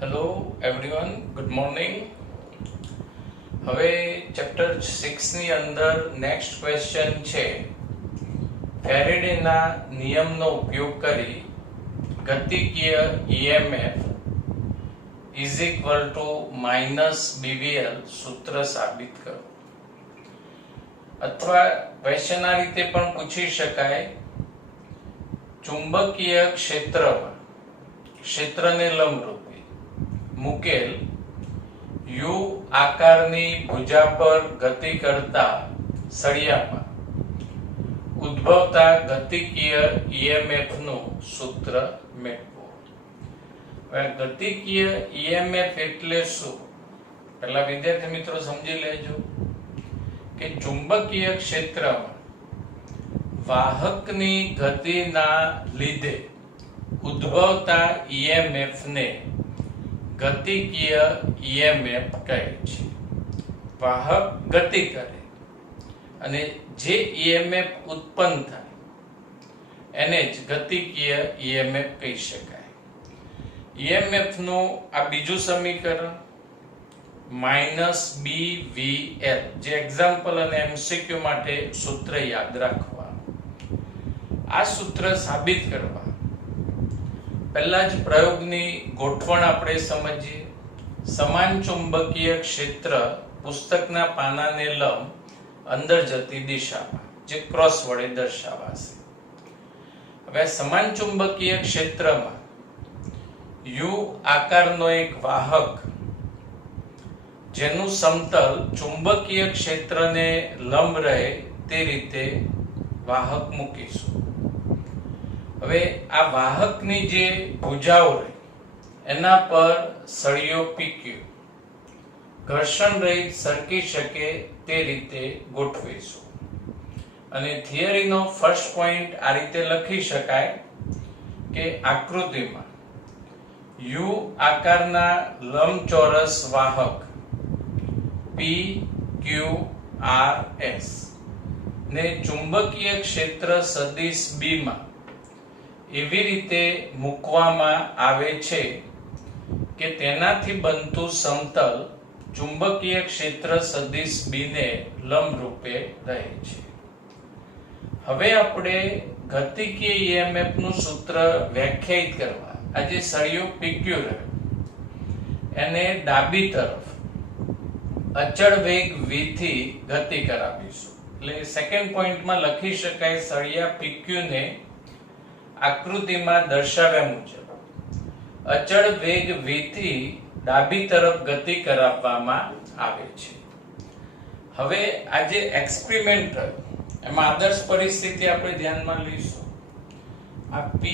Hello everyone, good morning. હવે chapter 6 ની અંદર નેક્સ્ટ ક્વેશ્ચન છે ફેરેડેના નિયમનો ઉપયોગ કરી ગતિકીય EMF is equal to minus BVL સૂત્ર સાબિત કરો. અથવા ક્વેશ્ચન આ રીતે પણ પૂછી શકાય, ચુંબકીય ક્ષેત્રને લંબરૂપે મુકેલ યુ આકારની ભુજા પર ગતિ કરતા સળિયામાં ઉદ્ભવતા ગતિકીય EMF નું સૂત્ર મેળવો. હવે ગતિકીય EMF એટલે શું? પહેલા વિદ્યાર્થી મિત્રો સમજી લેજો કે ચુંબકીય ક્ષેત્રમાં વાહકની ગતિના લીધે ઉદ્ભવતા EMF ને ગતિકીય EMF કહે છે. વાહક ગતિ કરે અને જે EMF ઉત્પન્ન થાય એને જ ગતિકીય EMF કહી શકાય. EMF નું આ બીજું સમીકરણ માઇનસ BVL, જે એક્ઝામ્પલ અને MCQ માટે સૂત્ર યાદ રાખવા. આ સૂત્ર સાબિત કરવા પહેલા જ પ્રયોગની ગોઠવણ આપણે સમજીએ. સમાન ચુંબકીય ક્ષેત્ર પુસ્તકના પાનાને લંબ અંદર જતી દિશામાં, જે ક્રોસ વડે દર્શાવાશે. હવે સમાન ચુંબકીય ક્ષેત્રમાં યુ આકારનો એક વાહક જેનું સમતલ ચુંબકીય ક્ષેત્રને લંબ રહે તે રીતે વાહક મૂકીશું. હવે આ વાહકની જે ભુજાઓ રહી એના પર સળિયો PQ ઘર્ષણ રહિત સરકી શકે તે રીતે ગોઠવીશું. અને થિયરીનો ફર્સ્ટ પોઈન્ટ આ રીતે લખી શકાય કે આકૃતિમાં યુ આકારના લંબચોરસ વાહક PQRS ને ચુંબકીય ક્ષેત્ર સદિશ B માં એવી રીતે મૂકવામાં આવે છે કે તેનાથી બનતું સમતલ ચુંબકીય ક્ષેત્ર સદિશ B ને લંબ રૂપે રહે છે. હવે આપણે ગતિકીય EMF નું સૂત્ર વ્યાખ્યાયિત કરવા આ જે સળિયો PQ રહ્યો એને ડાબી તરફ અચળ વેગ v થી ગતિ કરાવીશું. એટલે સેકન્ડ પોઈન્ટમાં લખી શકાય સળિયા PQ ને આકૃતિમાં દર્શાવ્યા મુજબ અચળ વેગ v થી ડાબી તરફ ગતિ કરાવવામાં આવે છે. હવે આ જે એક્સપેરિમેન્ટ એમાં આદર્શ પરિસ્થિતિ આપણે ધ્યાનમાં લઈશું. આ P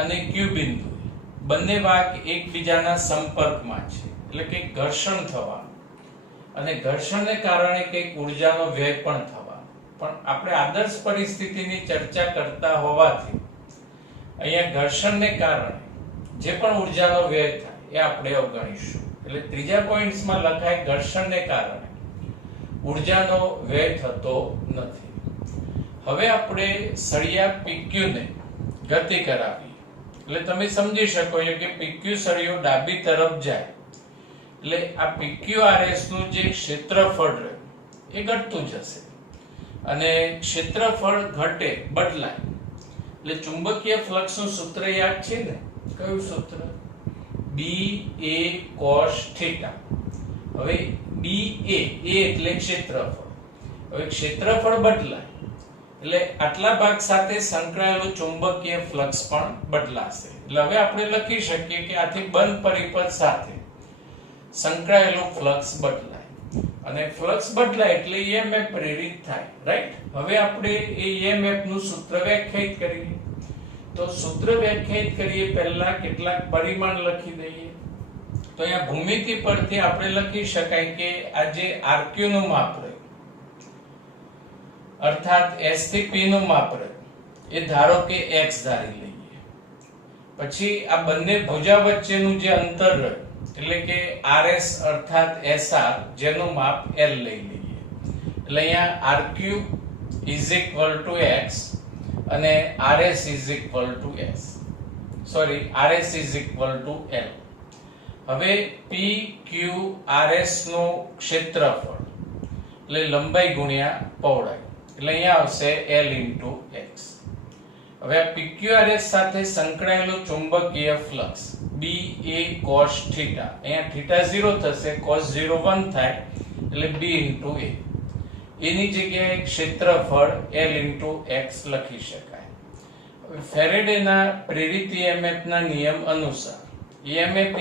અને Q બિંદુ બંને વાહક એકબીજાના સંપર્કમાં છે, એટલે કે ઘર્ષણ થવાનું અને ઘર્ષણને કારણે કંઈક ઉર્જાનો વ્યય પણ થવાનો. પણ આપણે આદર્શ પરિસ્થિતિની ચર્ચા કરતા હોવાથી અહીંયા ઘર્ષણને કારણે જે પણ ઉર્જાનો વ્યય થાય એ આપણે અવગણીશું. એટલે ત્રીજા પોઈન્ટ્સમાં લખાય ઘર્ષણને કારણે ઉર્જાનો વ્યય થતો નથી. હવે આપણે સળિયા PQ ને ગતિ કરાવીએ. એટલે તમે સમજી શકો કે PQ સળિયો ડાબી તરફ જાય એટલે આ PQRS નું જે ક્ષેત્રફળ રહે એ ઘટતું જશે અને ક્ષેત્રફળ ઘટે બદલાય એટલે ચુંબકીય ફ્લક્સ નું સૂત્ર યાદ છે ને? કયું સૂત્ર? BA cos θ. હવે BA એટલે ક્ષેત્રફળ. હવે ક્ષેત્રફળ બદલાય એટલે આટલા ભાગ સાથે સંકળાયેલો ચુંબકીય ફ્લક્સ પણ બદલાશે. એટલે હવે આપણે લખી શકીએ કે આથી બંધ પરિપથ સાથે સંકળાયેલો ફ્લક્સ બદલાય અને ફ્લક્સ બદલાય એટલે EMF પ્રેરિત થાય, રાઈટ? હવે આપણે એ EMF નું સૂત્ર વ્યાખ્યાયિત કરીએ. તો સૂત્ર વ્યાખ્યાયિત કરીએ પહેલા કેટલાક પરિમાણ લખી દઈએ. તો અહીંયા ભૂમિતિ પરથી આપણે લખી શકાય કે આ જે RQ નું માપ રહ્યું અર્થાત S થી P નું માપ રહ્યું એ ધારો કે x ધારી લઈએ. પછી આ બંને ભુજા વચ્ચેનું જે અંતર રહ્યું એટલે કે RS અર્થાત SR જેનું માપ L લઈ લઈએ. એટલે અહીંયા RQ is equal to x અને RS is equal to S. RS is equal to L. હવે PQRS નું ક્ષેત્રફળ એટલે લંબાઈ ગુણ્યા પહોળાઈ એટલે અહીંયા આવશે L * x. હવે આ PQRS સાથે સંકળાયેલો ચુંબકીય ફ્લક્સ BA cos θ, અહીંયા θ 0 થશે, cos 0 1 થાય એટલે B * A. એની જગ્યાએ ક્ષેત્રફળ L * x લખી શકાય. હવે ફેરેડેના પ્રેરિત EMF ના નિયમ અનુસાર EMF =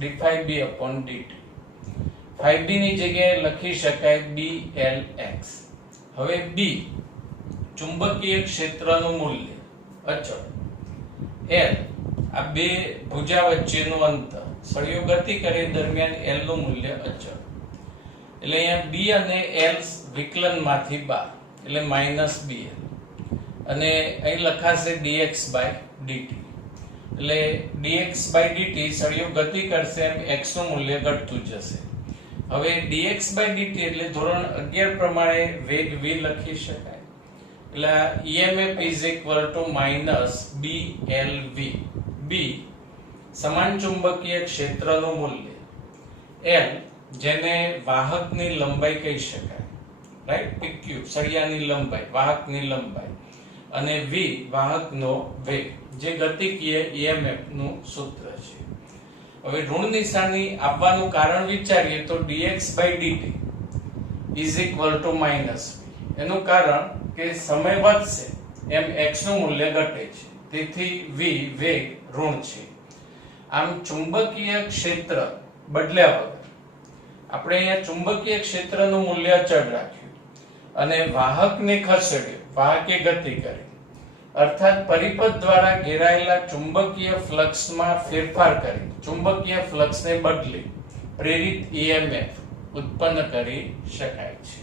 -dϕB/dt. ϕB ની જગ્યાએ લખી શકાય BLx. હવે B ચુંબકીય ક્ષેત્રનું મૂલ્ય અચળ, L આ બે ભુજા વચ્ચેનું અંતર, સળિયો ગતિ કરે દરમિયાન L નું મૂલ્ય અચળ. એટલે અહીંયા B અને L વિકલનમાંથી બહાર એટલે -BL અને અહીં લખાશે dx/dt. એટલે dx/dt સળિયો ગતિ કરશે એમ x નું મૂલ્ય ઘટતું જશે. હવે dx/dt એટલે ધોરણ 11 પ્રમાણે વેગ v લખી શકાય. એટલે EMF = -BLV. B સમાન ચુંબકીય ક્ષેત્રનું મૂલ્ય, L જેને વાહકની લંબાઈ કહી શકાય, રાઈટ, PQ સળિયાની લંબાઈ, વાહકની લંબાઈ, અને V વાહકનો વેગ જે ગતિકીય EMF નું સૂત્ર છે. હવે ઋણ નિશાની આપવાનું કારણ વિચારીએ તો dx/dt = -v. એનું કારણ કે સમય વધશે એમ x નું મૂલ્ય ઘટે છે, તેથી v વેગ ઋણ છે. આમ ચુંબકીય ક્ષેત્ર બદલ્યા વગર આપણે અહીંયા ચુંબકીય ક્ષેત્રનું મૂલ્ય અચળ રાખ્યું અને વાહકને ખસેડ્યો, વાહકે ગતિ કરી, અર્થાત પરિપથ દ્વારા ઘેરાયેલા ચુંબકીય ફ્લક્સમાં ફેરફાર કરી ચુંબકીય ફ્લક્સને બદલી પ્રેરિત EMF ઉત્પન્ન કરી શકાય છે.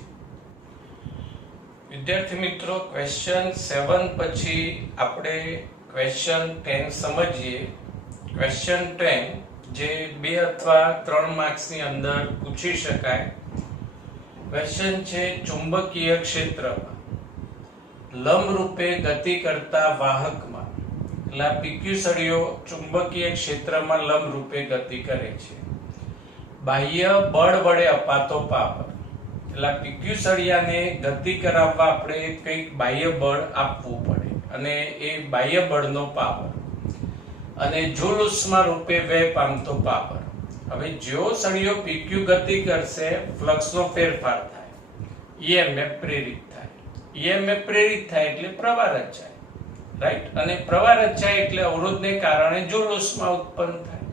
વિદ્યાર્થી મિત્રો, ક્વેશ્ચન 7 પછી આપણે ક્વેશ્ચન 10 સમજીએ. ક્વેશ્ચન 10 જે 2 અથવા 3 માર્ક્સની અંદર પૂછી શકાય. ક્વેશ્ચન છે ચુંબકીય ક્ષેત્રમાં લંબ રૂપે ગતિ કરતા વાહકમાં, એટલે PQ સળિયો ચુંબકીય ક્ષેત્રમાં લંબ રૂપે ગતિ કરે છે, બાહ્ય બળ વડે અપાતો પાવર. એટલે PQ સળિયાને ગતિ કરાવવા આપણે કંઈક બાહ્ય બળ આપવું પડે અને એ બાહ્ય બળનો પાવર અને જૂલ ઉષ્મા રૂપે વ્યય પામતો પાવર. હવે જો સળિયો PQ ગતિ કરશે, ફ્લક્સનો ફેરફાર થાય, EMF પ્રેરિત થાય. EMF પ્રેરિત થાય એટલે પ્રવાહ રચાય, રાઈટ, અને પ્રવાહ રચાય એટલે અવરોધને કારણે જૂલ ઉષ્મા ઉત્પન્ન થાય.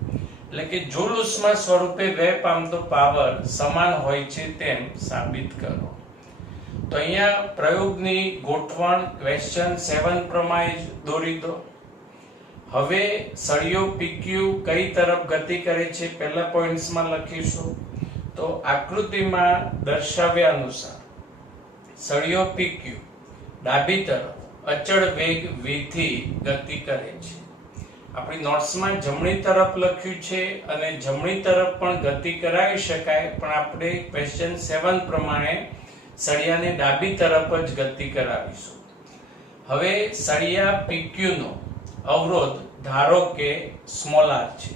એટલે કે જૂલ ઉષ્મા સ્વરૂપે વ્યય પામતો પાવર સમાન હોય છે તેમ સાબિત કરો. તો અહીંયા પ્રયોગની ગોઠવણ ક્વેશ્ચન 7 પ્રમાણે દોરી દો. હવે સળિયો PQ કઈ તરફ ગતિ કરે છે પહેલા પોઈન્ટ્સમાં લખીશું. તો આકૃતિમાં દર્શાવ્યા અનુસાર સળિયો PQ ડાબી તરફ અચળ વેગ v થી ગતિ કરે છે. આપણી નોટ્સમાં જમણી તરફ લખ્યું છે અને જમણી તરફ પણ ગતિ કરાવી શકાય, પણ આપણે ક્વેશ્ચન 7 પ્રમાણે સળિયાને ડાબી તરફ જ ગતિ કરાવીશું. હવે સળિયા PQ નો અવરોધ ધારો કે r છે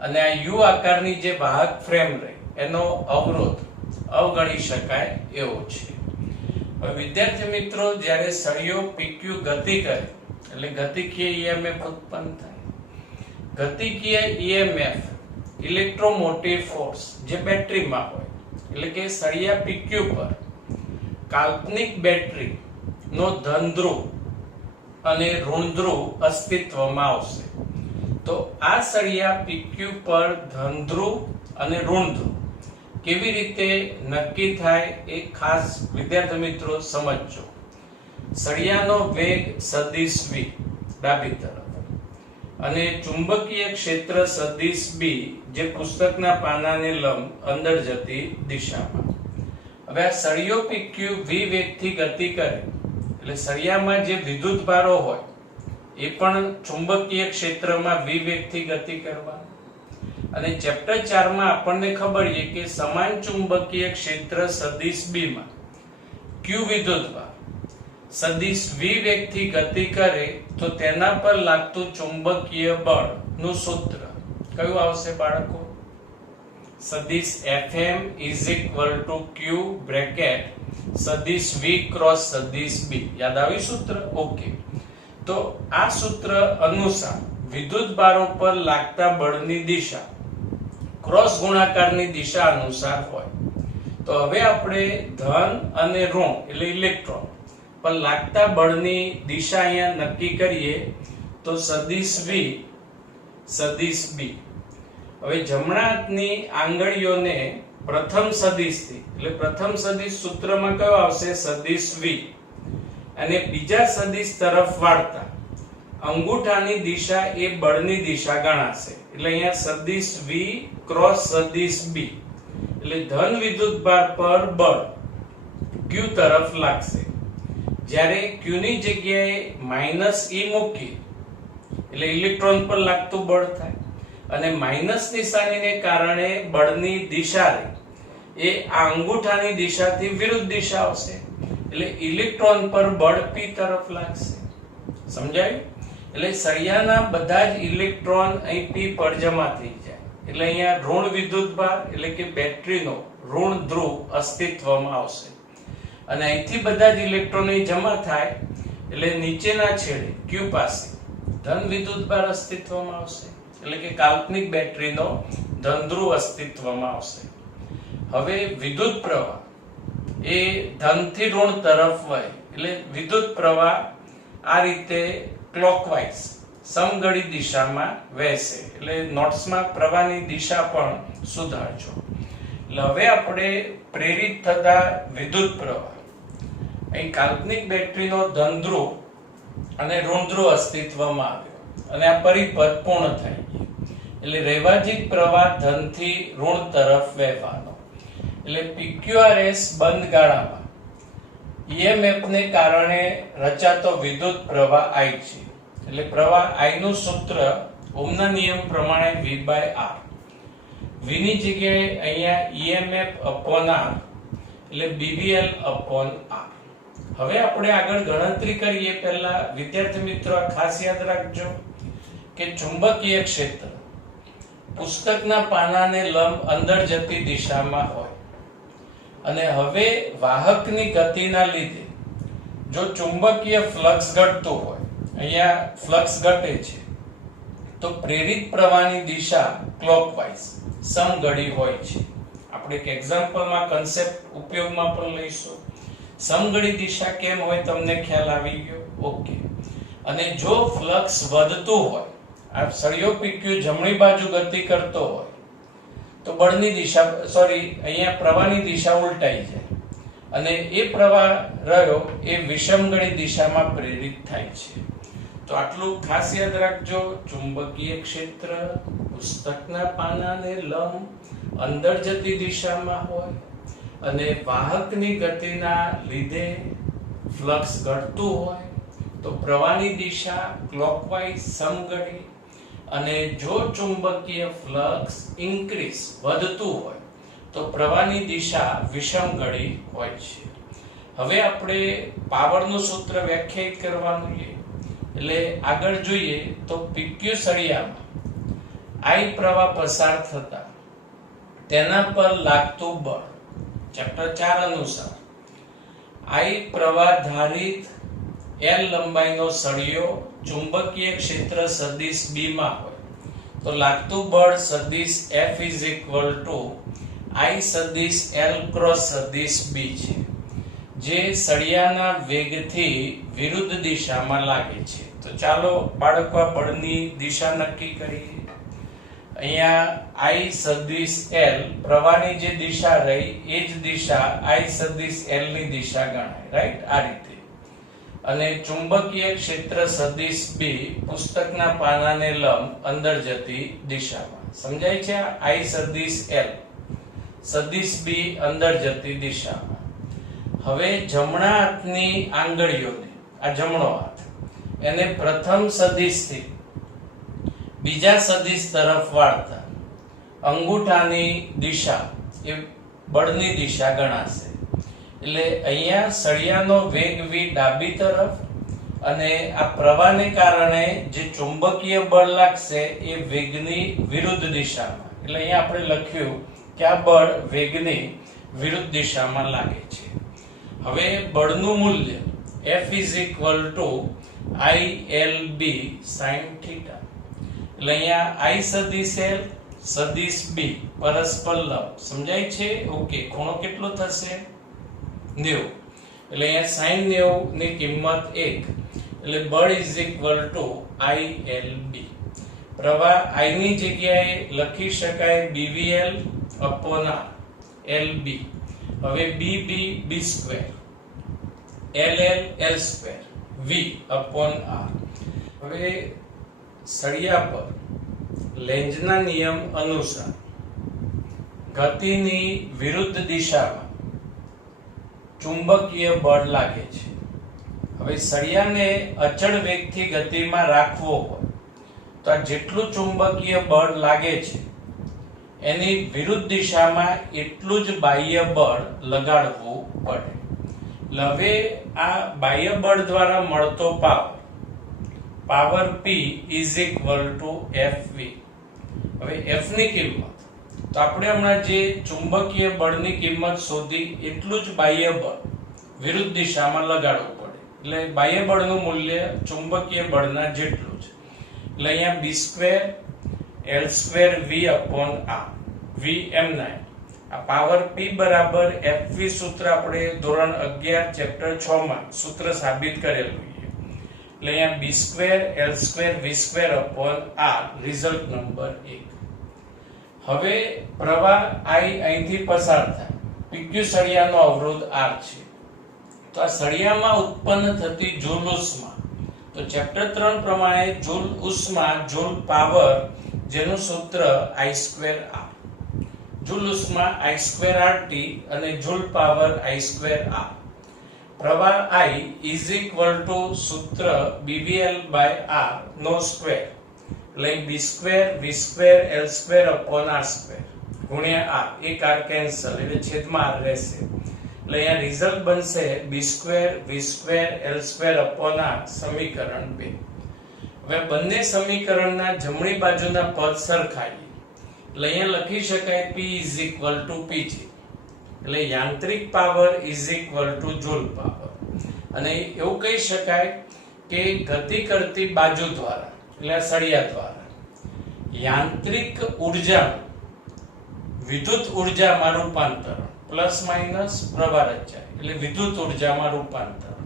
અને આ U આકારની જે વાહક ફ્રેમ રહી એનો અવરોધ અવગણી શકાય એવો છે. હવે વિદ્યાર્થી મિત્રો, જ્યારે સળિયો PQ ગતિ કરે એટલે ગતિકીય EMF ઉત્પન્ન થાય. ગતિકીય EMF ઇલેક્ટ્રોમોટિવ ફોર્સ જે બેટરીમાં હોય, એટલે કે સળિયા PQ પર કાલ્પનિક બેટરી નો ધન ધ્રુવ અને ઋણ ધ્રુવ અસ્તિત્વમાં આવશે. તો આ સળિયા PQ પર ધન ધ્રુવ અને ઋણ ધ્રુવ કેવી રીતે નક્કી થાય એ ખાસ વિદ્યાર્થી મિત્રો સમજજો. સળિયાનો વેગ સદિશ v ડાબી તરફ અને ચુંબકીય ક્ષેત્ર સદિશ b જે પુસ્તકના પાનાને લંબ અંદર જતી દિશામાં. હવે આ સળિયો PQ v વેગથી ગતિ કરે એટલે સળિયામાં જે વિદ્યુત ભારો હોય એ પણ ચુંબકીય ક્ષેત્રમાં v વેગથી ગતિ કરવાનો. અને ચેપ્ટર 4 માં આપણને ખબર છે કે સમાન ચુંબકીય ક્ષેત્ર સદિશ b માં q વિદ્યુતભાર સદિશ v વેગથી ગતિ કરે તો તેના પર લાગતું ચુંબકીય બળ નું સૂત્ર કયું આવશે બાળકો? સદિશ FM is equal to Q bracket સદિશ V ક્રોસ સદિશ B. યાદ આવ્યું સૂત્ર? ઓકે. તો આ સૂત્ર અનુસાર વિદ્યુત બારો પર લાગતા બળની દિશા ક્રોસ ગુણાકારની દિશા અનુસાર હોય. તો હવે આપણે ધન અને ઋણ એટલે ઇલેક્ટ્રોન પર લાગતા બળની દિશા અહીંયા નક્કી કરીએ તો સદિશ V સદિશ B. હવે જમણા હાથની આંગળીઓને પ્રથમ સદિશથી એટલે પ્રથમ સદિશ સૂત્રમાં કયો આવશે? સદિશ V. અને બીજા સદિશ તરફ વાળતા અંગૂઠાની દિશા એ બળની દિશા ગણાશે. એટલે અહીંયા સદિશ V ક્રોસ સદિશ B એટલે ધન વિદ્યુતભાર પર બળ Q તરફ લાગશે. જ્યારે Q ની જગ્યાએ -E મૂકી એટલે ઇલેક્ટ્રોન પર લાગતું બળ થાય અને માઇનસ નિશાનીને કારણે બળની દિશા એ આ અંગૂઠાની દિશાથી વિરુદ્ધ દિશા આવશે. એટલે ઇલેક્ટ્રોન પર બળ P તરફ લાગશે. સમજાયું? એટલે સળિયાના બધા જ ઇલેક્ટ્રોન અહીં P પર જમા થઈ જાય. એટલે અહીંયા ઋણ વિદ્યુતભાર એટલે કે બેટરીનો ઋણ ધ્રુવ અસ્તિત્વમાં આવશે અને અહીંથી બધા જ ઇલેક્ટ્રોન જમા થાય એટલે નીચેના છેડે Q પાસે ધન વિદ્યુતભાર અસ્તિત્વમાં આવશે. એટલે કે કાલ્પનિક બેટરીનો ધન ધ્રુવ અસ્તિત્વમાં આવશે. હવે વિદ્યુત પ્રવાહ એ ધનથી ઋણ તરફ વહે એટલે વિદ્યુત પ્રવાહ આ રીતે ક્લોકવાઇઝ સમઘડી દિશામાં વહેશે. એટલે નોટ્સમાં પ્રવાહની દિશા પણ સુધારજો. એટલે હવે આપણે પ્રેરિત થતા વિદ્યુત પ્રવાહ અહીં કાલ્પનિક બેટરીનો ધન ધ્રુવ અને ઋણ ધ્રુવ અસ્તિત્વમાં આવ્યો અને આ પરિપથ પૂર્ણ થઈ ગયું. એટલે રૈવાજિક પ્રવાહ ધનથી ઋણ તરફ વહેવાનો. એટલે PQRS બંધ ગાળામાં EMF ને કારણે રચાતો વિદ્યુત પ્રવાહ I છે. એટલે પ્રવાહ I નું સૂત્ર ઓહમના નિયમ પ્રમાણે V/R. V ની જગ્યાએ અહીંયા EMF upon R એટલે BBL/R. હવે આપણે આગળ ગણતરી કરીએ પહેલા વિદ્યાર્થી મિત્રો ખાસ યાદ રાખજો કે ચુંબકીય ક્ષેત્ર પુસ્તકના પાનાને લંબ અંદર જતી દિશામાં હોય અને હવે વાહકની ગતિના લીધે જો ચુંબકીય ફ્લક્સ ઘટતો હોય, અહીંયા ફ્લક્સ ઘટે છે તો પ્રેરિત પ્રવાહની દિશા ક્લોકવાઇઝ સમઘડી હોય છે. આપણે એક એક્ઝામ્પલમાં કન્સેપ્ટ ઉપયોગમાં પણ લઈશું. સમઘડી દિશા કેમ હોય તમને ખ્યાલ આવી ગયો? ઓકે. અને જો ફ્લક્સ વધતું હોય, આ સળિયો PQ જમણી બાજુ ગતિ કરતો હોય તો બળની દિશા અહીંયા પ્રવાહની દિશા ઉલટાઈ જાય અને એ પ્રવાહ રહ્યો એ વિષમઘડી દિશામાં પ્રેરિત થાય છે. તો આટલું ખાસ યાદ રાખજો. ચુંબકીય ક્ષેત્ર પુસ્તકના પાનાને લંબ અંદર જતી દિશામાં હોય અને વાહકની ગતિના લીધે ફ્લક્સ ઘટતું હોય તો પ્રવાહની દિશા ક્લોકવાઇઝ સમઘડી અને જો ચુંબકીય ફ્લક્સ ઇન્ક્રીઝ વધતું હોય તો પ્રવાહની દિશા વિષમઘડી હોય છે. હવે આપણે પાવરનું સૂત્ર વ્યાખ્યાયિત કરવાનું છે. એટલે આગળ જોઈએ તો PQ સળિયામાં I પ્રવાહ પસાર થતા તેના પર લાગતું બળ ચેપ્ટર 4 અનુસાર I પ્રવાહ ધારિત L લંબાઈનો સળિયો ચુંબકીય ક્ષેત્ર સદિશ B માં હોય તો લાગતું બળ સદિશ F is equal to I સદિશ L ક્રોસ સદિશ B છે જે સળિયાના વેગથી વિરુદ્ધ દિશામાં લાગે છે. તો ચાલો બાળકો આ બળની દિશા નક્કી કરીએ. અહીંયા I સદિશ L પ્રવાહની જે દિશા રહી એ જ દિશા I સદિશ L ની દિશા ગણાય. રાઈટ? આ રીતે. અને ચુંબકીય ક્ષેત્ર સદિશ B પુસ્તકના પાનાને લંબ અંદર જતી દિશામાં. સમજાય છે? I સદિશ L સદિશ B અંદર જતી દિશામાં. હવે જમણા હાથની આંગળીઓને આ જમણો હાથ એને પ્રથમ સદિશથી બીજા સદિશ તરફ વાળતા અંગૂઠાની દિશા એ બળની દિશા ગણાશે. એટલે અહીંયા સળિયાનો વેગ V ડાબી તરફ અને આ પ્રવાહને કારણે જે ચુંબકીય બળ લાગશે એ વેગની વિરુદ્ધ દિશામાં, એટલે અહીંયા આપણે લખ્યું કે આ બળ વેગની વિરુદ્ધ દિશામાં લાગે છે. હવે બળનું મૂલ્ય F = ILB sin θ. એટલે અહીંયા I સદિશ L સદિશ B પરસ્પર લંબ સમજાય છે. ઓકે, ખૂણો કેટલો થશે 90. એટલે અહીંયા sin 90 ની કિંમત 1, એટલે બળ = ILB. પ્રવાહ I ની જગ્યાએ લખી શકાય BVL LB. હવે BB B2 LL L2 V/R. હવે સળિયા પર લેન્ઝના નિયમ અનુસાર ગતિની વિરુદ્ધ દિશામાં ચુંબકીય બળ લાગે છે. હવે સળિયાને અચળ વેગથી ગતિમાં રાખવો હોય તો આ જેટલું ચુંબકીય બળ લાગે છે એની વિરુદ્ધ દિશામાં એટલું જ બાહ્ય બળ લગાડવું પડે. હવે આ બાહ્ય બળ દ્વારા મળતો પાવર P = FV. હવે F ની કિંમત તો આપણે હમણાં જે ચુંબકીય બળની કિંમત શોધી એટલું જ બાહ્ય બળ વિરુદ્ધ દિશામાં લગાડવું પડે. એટલે બાહ્ય બળનું મૂલ્ય ચુંબકીય બળના જેટલું છે. એટલે અહીંયા B2 L2 V/R Vm9. આ પાવર P બરાબર FV સૂત્ર આપણે ધોરણ 11 ચેપ્ટર 6 માં સૂત્ર સાબિત કરેલું છે. એટલે અહીંયા B2 L2 V2/R result number 1. હવે પ્રવાહ I અહીંથી પસાર થાય. PQ સળિયાનો અવરોધ R છે. તો આ સળિયામાં ઉત્પન્ન થતી જૂલ ઉષ્મા, તો ચેપ્ટર 3 પ્રમાણે જૂલ ઉષ્મા જૂલ પાવર જેનું સૂત્ર I2R. જૂલ ઉષ્મા I2RT અને જૂલ પાવર I2R. પ્રવાહ I = સૂત્ર BVL/R નો સ્ક્વેર, એટલે B2 V2 L2/R2 ગુણ્યા R. એક R કેન્સલ એટલે છેદમાં R રહેશે. એટલે અહીંયા રિઝલ્ટ બનશે B2 V2 L2/R સમીકરણ 2. હવે બંને સમીકરણના જમણી બાજુના પદ સરખાઈએ. એટલે અહીંયા લખી શકાય P = PG. એટલે યાંત્રિક પાવર = જૂલ પાવર. અને એવું કહી શકાય કે ગતિ કરતી બાજુ દ્વારા એટલે સળિયા દ્વારા યાંત્રિક ઉર્જા વિદ્યુત ઉર્જામાં રૂપાંતરણ પ્લસ માઇનસ પ્રવાહ રચાય એટલે વિદ્યુત ઉર્જામાં રૂપાંતરણ,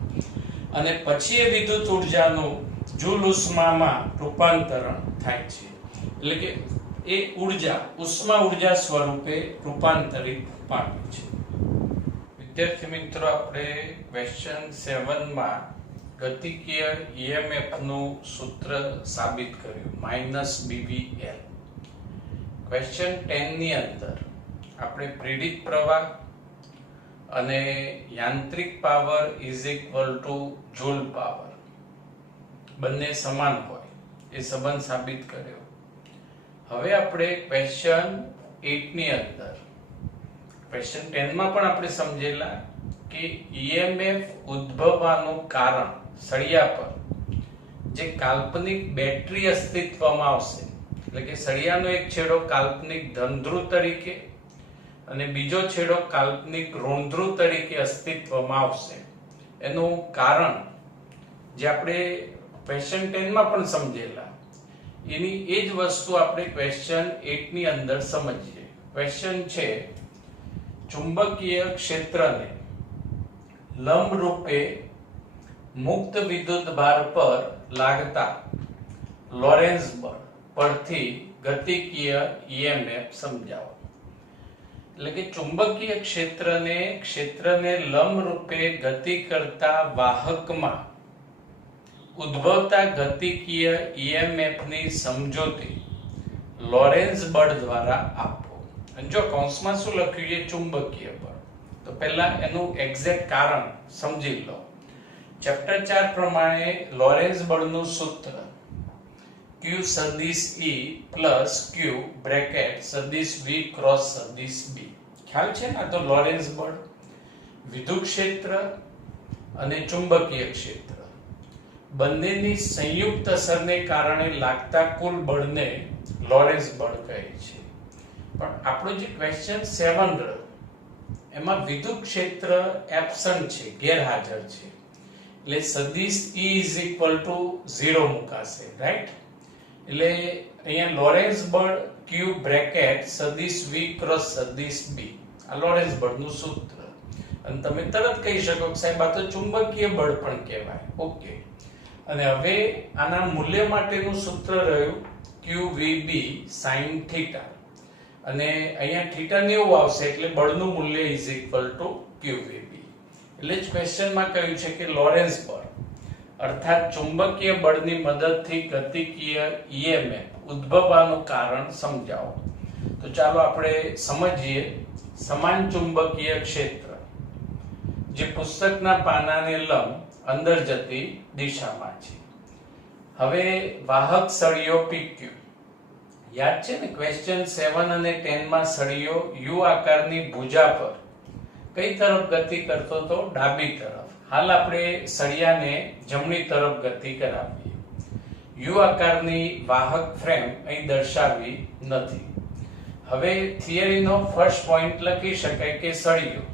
અને પછી એ વિદ્યુત ઉર્જાનું જૂલ ઉષ્મામાં રૂપાંતરણ થાય છે. એટલે કે એ ઉર્જા ઉષ્મા ઉર્જા સ્વરૂપે રૂપાંતરિત પામે છે. વિદ્યાર્થી મિત્રો, આપણે ક્વેશ્ચન 7 માં ગતિકીય EMF નું સૂત્ર સાબિત કર્યું -BVL. ક્વેશ્ચન 10 ની અંદર આપણે પ્રેરિત પ્રવાહ અને યાંત્રિક પાવર = જૂલ પાવર બંને સમાન હોય એ સંબંધ સાબિત કર્યો. હવે આપણે ક્વેશ્ચન 8 ની અંદર ક્વેશ્ચન 10 માં પણ આપણે સમજેલા કે EMF ઉદ્ભવવાનું કારણ સળિયા પર જે કાલ્પનિક બેટરી અસ્તિત્વમાં આવશે, એટલે કે સળિયાનો એક છેડો કાલ્પનિક ધનધ્રુવ તરીકે અને બીજો છેડો કાલ્પનિક ઋણધ્રુવ તરીકે અસ્તિત્વમાં આવશે. એનું કારણ જે આપણે ક્વેશ્ચન 10 માં પણ સમજેલા એની એ જ વસ્તુ આપણે ક્વેશ્ચન 8 ની અંદર સમજીએ. ક્વેશ્ચન છે ચુંબકીય ક્ષેત્રને લંબ રૂપે મુક્ત વિદ્યુત ભાર પર લાગતા લોરેન્ઝ બળ પરથી ગતિકીય EMF સમજાવો. એટલે કે ચુંબકીય ક્ષેત્રને લંબ રૂપે ગતિ કરતા વાહકમાં ઉદ્ભવતા ગતિકીય EMF ની સમજૂતી લોરેન્ઝ બળ દ્વારા આપો. અને જો કૌંસમાં શું લખ્યું છે ચુંબકીય બળ, તો પહેલા એનું એક્ઝેક્ટ કારણ સમજી લો. ચેપ્ટર 4 પ્રમાણે લોરેન્ઝ બળનું સૂત્ર Q સદિશ E પ્લસ Q બ્રેકેટ સદિશ V ક્રોસ સદિશ B. ખ્યાલ છે ને? તો લોરેન્ઝ બળ, વિદ્યુત ક્ષેત્ર અને ચુંબકીય ક્ષેત્ર બંનેની સંયુક્ત અસરને કારણે લાગતા કુલ બળને લોરેન્સ બળ કહે છે. પણ આપણો જે ક્વેશ્ચન 7 રહ્યો એમાં વિદ્યુત ક્ષેત્ર એબ્સન્ટ છે, ગેરહાજર છે, એટલે સદિશ E = 0 મુકાશે, રાઈટ? એટલે અહીંયા લોરેન્સ બળ Q બ્રેકેટ સદિશ V ક્રોસ સદિશ B, આ લોરેન્સ બળનું સૂત્ર. અને તમે તરત કહી શકો કે સાહેબ આ તો ચુંબકીય બળ પણ કહેવાય. ઓકે, અને હવે આના મૂલ્ય માટેનું સૂત્ર રહ્યું QVB sin θ, અને અહીંયા θ 90 આવશે એટલે બળનું મૂલ્ય = QVB. એટલે જ ક્વેશ્ચનમાં કહ્યું છે કે લોરેન્સ બળ અર્થાત ચુંબકીય બળની મદદથી ગતિકીય EMF ઉદ્ભવવાનું કારણ સમજાવો. તો ચાલો આપણે સમજીએ. સમાન ચુંબકીય ક્ષેત્ર જે પુસ્તકના પાનાને લંબ અંદર જતી દિશામાં છે. હવે વાહક સળિયો PQ, યાદ છે ને ક્વેશ્ચન 7 અને 10 માં સળિયો U આકારની ભુજા પર કઈ તરફ ગતિ કરતો તો? ડાબી તરફ. હાલ આપણે સળિયાને જમણી તરફ ગતિ કરાવીએ. U આકારની વાહક ફ્રેમ અહીં દર્શાવી નથી. હવે થિયરીનો ફર્સ્ટ પોઈન્ટ લખી શકાય કે સળિયો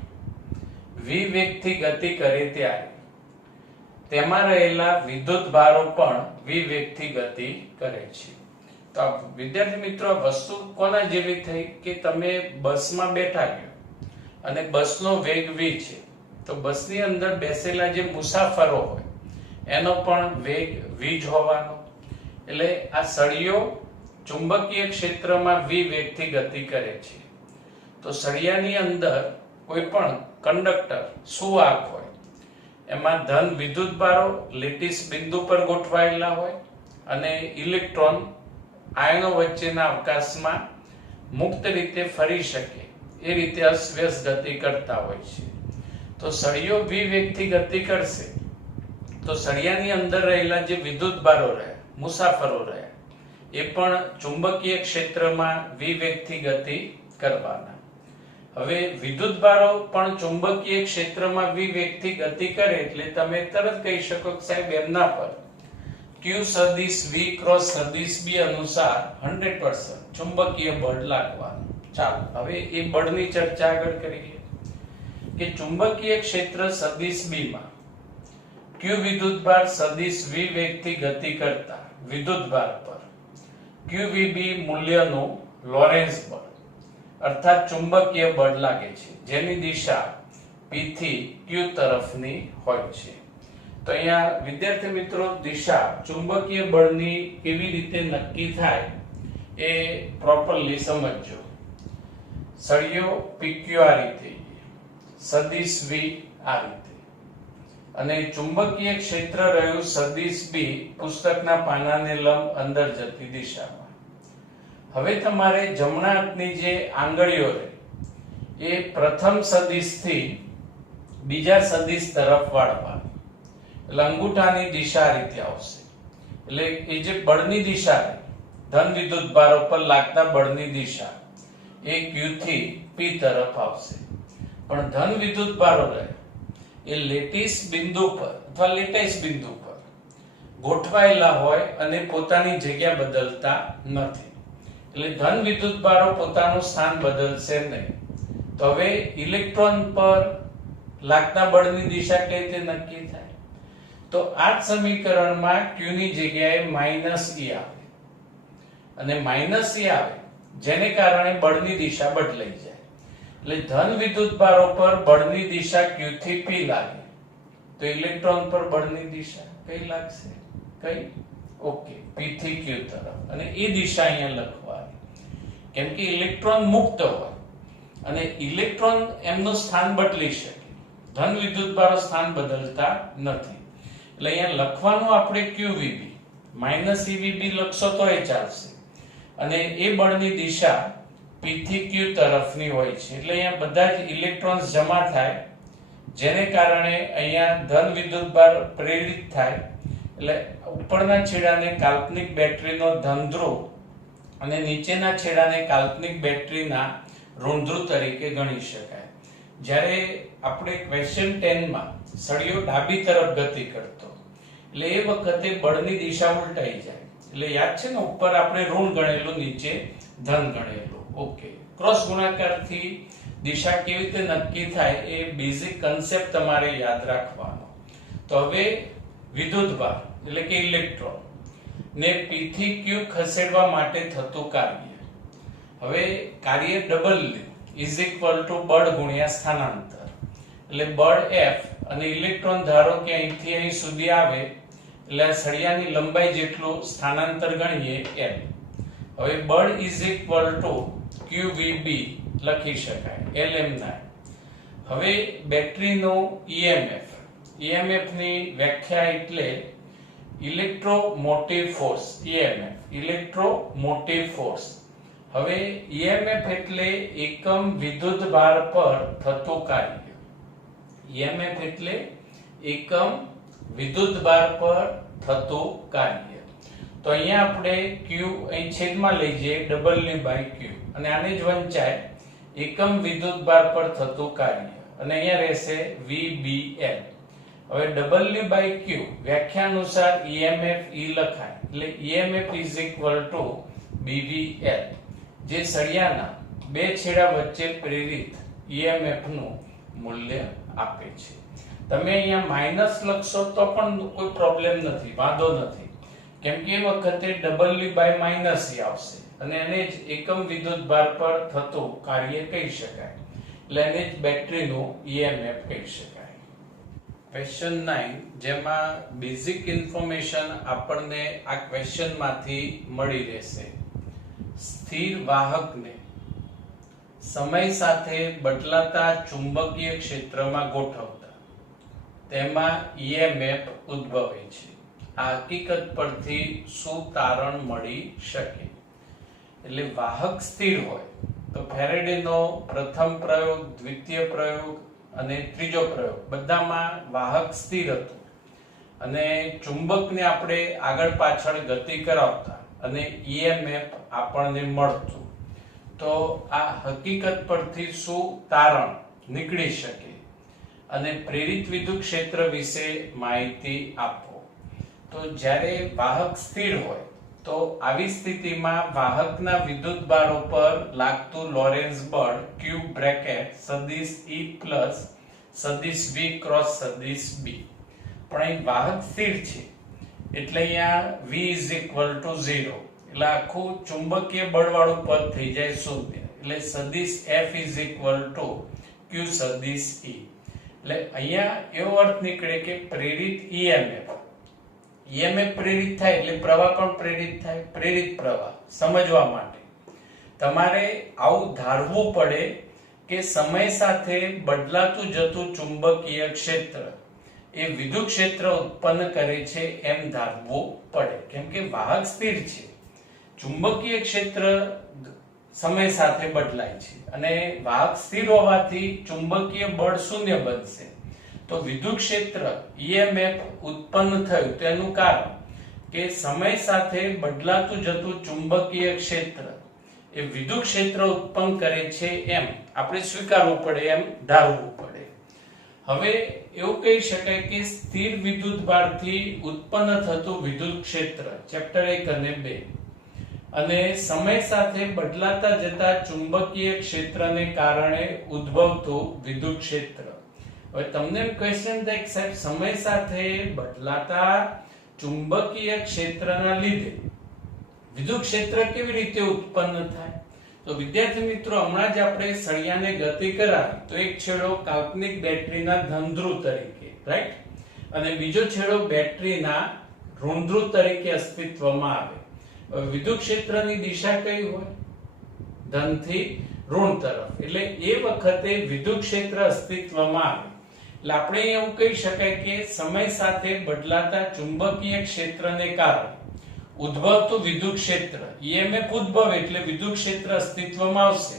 v વેગથી ગતિ કરે ત્યારે તેમાં રહેલા વિદ્યુત ભારો પણ v વેગથી ગતિ કરે છે. તો વિદ્યાર્થી મિત્રો, વસ્તુ કોના જેવી થઈ કે તમે બસમાં બેઠા ગયો અને બસનો વેગ v છે, તો બસની અંદર બેસેલા જે મુસાફરો હોય એનો પણ વેગ v જ હોવાનો. એટલે આ સળિયો ચુંબકીય ક્ષેત્રમાં v વેગથી ગતિ કરે છે. તો સળિયાની અંદર કોઈ પણ કંડક્ટર સુવાહક હોય એમાં ધન વિદ્યુત ભારો લેટિસ બિંદુ પર ગોઠવાયેલા હોય અને ઇલેક્ટ્રોન આયનો વચ્ચેના અવકાશમાં મુક્ત રીતે ફરી શકે એ રીતે અસ્વ્યસ્ત ગતિ કરતા હોય છે. તો સળિયો v વેગથી ગતિ કરશે તો સળિયાની અંદર રહેલા જે વિદ્યુત ભારો રહ્યા, મુસાફરો રહ્યા, એ પણ ચુંબકીય ક્ષેત્રમાં v વેગથી ગતિ કરવાના. હવે વિદ્યુત ભારો પણ ચુંબકીય ક્ષેત્રમાં v વેગથી ગતિ કરે એટલે તમે તરત કહી શકો કે સાહેબ એમના પર Q સદિશ V ક્રોસ સદિશ B અનુસાર 100% ચુંબકીય બળ લાગવાનું. ચાલો હવે એ બળની ચર્ચા આગળ કરીએ કે ચુંબકીય ક્ષેત્ર સદિશ B માં Q વિદ્યુતભાર સદિશ V વેગથી ગતિ કરતા વિદ્યુતભાર પર QVB મૂલ્યનું લોરેન્સ બળ અર્થાત ચુંબકીય બળ લાગે છે, જેની દિશા P થી Q તરફની હોય છે. તો અહીંયા વિદ્યાર્થી મિત્રો, દિશા ચુંબકીય બળની કેવી રીતે નક્કી થાય એ પ્રોપરલી સમજજો. સળિયો PQ આ રીતે, સદિશ V આ રીતે, અને ચુંબકીય ક્ષેત્ર રહ્યું સદિશ B પુસ્તકના પાનાને લંબ અંદર જતી દિશામાં. હવે તમારે જમણા હાથની જે આંગળીઓ રહે એ પ્રથમ સદિશથી બીજા સદિશ તરફ વાળવાની. એટલે અંગૂઠાની દિશા આ રીતે આવશે. એટલે એ જે બળની દિશા રહે, ધન વિદ્યુત ભારો પર લાગતા બળની દિશા એ Q થી P તરફ આવશે. પણ ધન વિદ્યુત ભારો રહે એ લેટિસ બિંદુ પર અથવા લેટાઈસ બિંદુ પર ગોઠવાયેલા હોય અને પોતાની જગ્યા બદલતા નથી. એટલે ધન વિદ્યુત ભારો પોતાનું સ્થાન બદલશે નહીં. તો હવે ઇલેક્ટ્રોન પર લાગતા બળની દિશા કઈ રીતે નક્કી થાય? તો આ જ સમીકરણમાં Q ની જગ્યાએ -E આવે, અને -E આવે જેને કારણે બળની દિશા બદલાઈ જાય. એટલે ધન વિદ્યુત ભારો પર બળની દિશા Q થી P લાગે તો ઇલેક્ટ્રોન પર બળની દિશા કઈ લાગશે? કઈ? ઓકે, P થી Q તરફ. અને એ દિશા અહીંયા લખવાની, કેમ કે ઇલેક્ટ્રોન મુક્ત હોય અને ઇલેક્ટ્રોન એમનું સ્થાન બદલી શકે, ધન વિદ્યુત ભારો સ્થાન બદલતા નથી. એટલે અહીંયા લખવાનું આપણે QVB, -EVB લખશો તો એ ચાલશે. અને એ બળની દિશા P થી Q તરફની હોય છે. એટલે અહીંયા બધા જ ઇલેક્ટ્રોન્સ જમા થાય, જેને કારણે અહીંયા ધન વિદ્યુતભાર પ્રેરિત થાય. એટલે ઉપરના છેડાને કાલ્પનિક બેટરીનો ધન ધ્રુવ અને નીચેના છેડાને કાલ્પનિક બેટરીના ઋણ ધ્રુવ તરીકે ગણી શકાય. જ્યારે આપણે ક્વેશ્ચન 10 માં સળિયો ડાબી તરફ ગતિ કરતો એટલે એ વખતે બળની દિશા ઉલટાઈ જાય. એટલે યાદ છે ને, ઉપર આપણે ઋણ ગણેલું, નીચે ધન ગણેલું. ઓકે, ક્રોસ ગુણાકારથી દિશા કેવી રીતે નક્કી થાય એ બેઝિક કન્સેપ્ટ તમારે યાદ રાખવાનો. તો હવે વિદ્યુતભાર એટલે કે ઇલેક્ટ્રોન ને p થી q ખસેડવા માટે થતું કાર્ય. હવે કાર્ય W ઇઝ ઇક્વલ ટુ બળ ગુણ્યા સ્થાનાંતર. એટલે બળ F અને ઇલેક્ટ્રોન ધારો કે અહીંથી અહીં સુધી આવે એટલે સળિયાની લંબાઈ જેટલું સ્થાનાંતર ગણીએ L. હવે બળ ઇઝ ઇક્વલ ટુ QVB લખી શકાય LM9. હવે બેટરીનો EMF ની વ્યાખ્યા એટલે ઇલેક્ટ્રોમોટિવ ફોર્સ. Electromotive force. હવે EMF એટલે એકમ વિદ્યુતભાર પર થતું કાર્ય. EMF એટલે એકમ વિદ્યુતભાર પર થતું કાર્ય. તો અહીંયા આપણે Q અહીં છેદમાં લઈ જઈએ W/Q અને આને જ વંચાય એકમ વિદ્યુતભાર પર થતું કાર્ય અને અહીંયા રહેશે VBL. હવે W/Q વ્યાખ્યા અનુસાર EMF E લખાય. એટલે EMF is equal to BVL, જે સળિયાના બે છેડા વચ્ચે પ્રેરિત EMF નું મૂલ્ય આપે છે. તમે અહીંયા માઈનસ લખશો તો પણ કોઈ પ્રોબ્લેમ નથી, વાંધો નથી, કેમ કે એ વખતે W/- આવશે અને એને જ એકમ વિદ્યુતભાર પર થતું કાર્ય કહી શકાય. એટલે એને જ બેટરીનું EMF કહી શકાય. ક્વેશ્ચન 9, જેમાં બેઝિક ઇન્ફોર્મેશન આપણને આ ક્વેશ્ચન માંથી મળી રહેશે. સ્થિર વાહકને સમય સાથે બદલાતા ચુંબકીય ક્ષેત્રમાં ગોઠવતા તેમાં EMF ઉદ્ભવે છે. આ હકીકત પરથી શું તારણ મળી શકે? એટલે વાહક સ્થિર હોય તો ફેરેડેનો પ્રથમ પ્રયોગ, દ્વિતીય પ્રયોગ અને ત્રીજો પ્રયોગ બધામાં વાહક સ્થિર હતું અને ચુંબકને આપણે આગળ પાછળ ગતિ કરાવતા અને EMF આપણને મળતું. તો આ હકીકત પરથી શું તારણ નીકળી શકે અને પ્રેરિત વિદ્યુત ક્ષેત્ર વિશે માહિતી આપો. તો જ્યારે વાહક સ્થિર હોય તો આવી સ્થિતિમાં વાહકના વિદ્યુતભારો પર લાગતું લોરેન્ઝ બળ Q બ્રેકેટ સદિશ E પ્લસ સદિશ V ક્રોસ સદિશ B. પણ અહીં વાહક સ્થિર છે એટલે અહીંયા V is equal to 0. એટલે આખું ચુંબકીય બળવાળું પદ થઈ જાય શૂન્ય. એટલે સદિશ F is equal to Q સદિશ E. એટલે અહીંયા એવો અર્થ નીકળે કે પ્રેરિત EMF પ્રેરિત થાય એટલે પ્રવાહ પણ પ્રેરિત થાય. પ્રેરિત પ્રવાહ સમજવા માટે તમારે આવું ધારવું પડે કે સમય સાથે બદલાતું જતું ચુંબકીય ક્ષેત્ર એ વિદ્યુત ક્ષેત્ર ઉત્પન્ન કરે છે એમ ધારવું પડે. કેમ કે વાહક સ્થિર છે, ચુંબકીય ક્ષેત્ર સમય સાથે બદલાય છે અને વાહક સ્થિર હોવાથી ચુંબકીય બળ શૂન્ય બનશે. તો વિદ્યુત ક્ષેત્ર EMF ઉત્પન્ન થયું તેનું કારણ કે સમય સાથે બદલાતું જતું ચુંબકીય ક્ષેત્ર એ વિદ્યુત ક્ષેત્ર ઉત્પન્ન કરે છે એમ આપણે સ્વીકારવું પડે, એમ ધારવું પડે. હવે એવું કહી શકાય કે સ્થિર વિદ્યુતભારથી ઉત્પન્ન થતું વિદ્યુત ક્ષેત્ર ચેપ્ટર 1 અને 2 અને સમય સાથે બદલાતા જતા ચુંબકીય ક્ષેત્રને કારણે ઉદ્ભવતું વિદ્યુત ક્ષેત્ર. હવે તમને ક્વેશ્ચન થાય કે સાહેબ સમય સાથે બદલાતા ચુંબકીય ક્ષેત્રના લીધે વિદ્યુત ક્ષેત્ર કેવી રીતે ઉત્પન્ન થાય? તો વિદ્યાર્થી મિત્રો, હમણાં જ આપણે સળિયાને ગતિ કરાવી તો એક છેડો કાલ્પનિક બેટરીના ધન ધ્રુવ તરીકે, રાઈટ, અને બીજો છેડો બેટરીના ઋણ ધ્રુવ તરીકે અસ્તિત્વમાં આવે. વિદ્યુત ક્ષેત્રની દિશા કઈ હોય? ધનથી ઋણ તરફ. એટલે એ વખતે વિદ્યુત ક્ષેત્ર અસ્તિત્વમાં આવે. એટલે આપણે એવું કહી શકાય કે સમય સાથે બદલાતા ચુંબકીય ક્ષેત્રને કારણે ઉદ્ભવતું વિદ્યુત ક્ષેત્ર EMF ઉદ્ભવે એટલે વિદ્યુત ક્ષેત્ર અસ્તિત્વમાં આવશે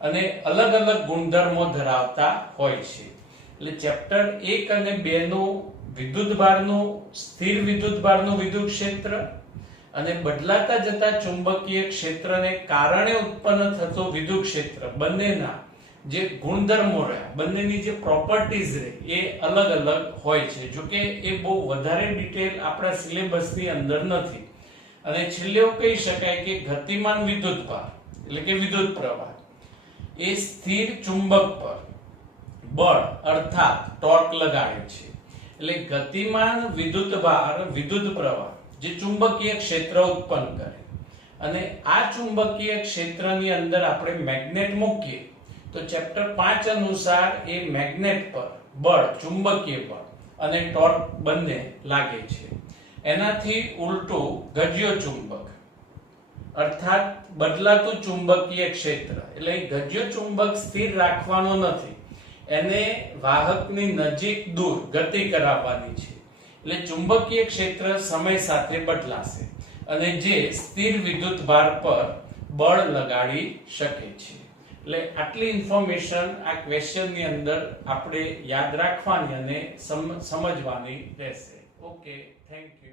અને અલગ અલગ ગુણધર્મો ધરાવતા હોય છે. એટલે ચેપ્ટર 1 અને 2 નું વિદ્યુતભારનું, સ્થિર વિદ્યુતભારનું વિદ્યુત ક્ષેત્ર અને બદલાતા જતા ચુંબકીય ક્ષેત્રને કારણે ઉત્પન્ન થતું વિદ્યુત ક્ષેત્ર બંનેના જે ગુણધર્મો રહ્યા બંનેની જે પ્રોપર્ટીઝ રહે એ અલગ અલગ હોય છે. જો કે એ બહુ વધારે ડિટેલ આપણા સિલેબસની અંદર નથી. અને છેલ્લે એવું કહી શકાય કે ગતિમાન વિદ્યુતભાર એટલે કે વિદ્યુત પ્રવાહ એ સ્થિર ચુંબક પર બળ અર્થાત ટોર્ક લગાડે છે. એટલે ગતિમાન વિદ્યુતભાર વિદ્યુત પ્રવાહ જે ચુંબકીય ક્ષેત્ર ઉત્પન્ન કરે અને આ ચુંબકીય ક્ષેત્રની અંદર આપણે મેગ્નેટ મૂકીએ તો ચેપ્ટર 5 અનુસાર એ મેગ્નેટ પર બળ ચુંબકીય બળ અને ટોર્ક બંને લાગે છે. એનાથી ઉલટું ગજ્યો ચુંબક અર્થાત બદલાતું ચુંબકીય ક્ષેત્ર એટલે ગજ્યો ચુંબક સ્થિર રાખવાનો નથી, એને વાહકની નજીક દૂર ગતિ કરાવવાની છે. એટલે ચુંબકીય ક્ષેત્ર સમય સાથે બદલાશે અને જે સ્થિર વિદ્યુતભાર પર બળ લગાડી શકે છે. એટલે આટલી ઇન્ફોર્મેશન આ ક્વેશ્ચનની અંદર આપણે યાદ રાખવાની અને સમજવાની રહેશે. Okay, thank you.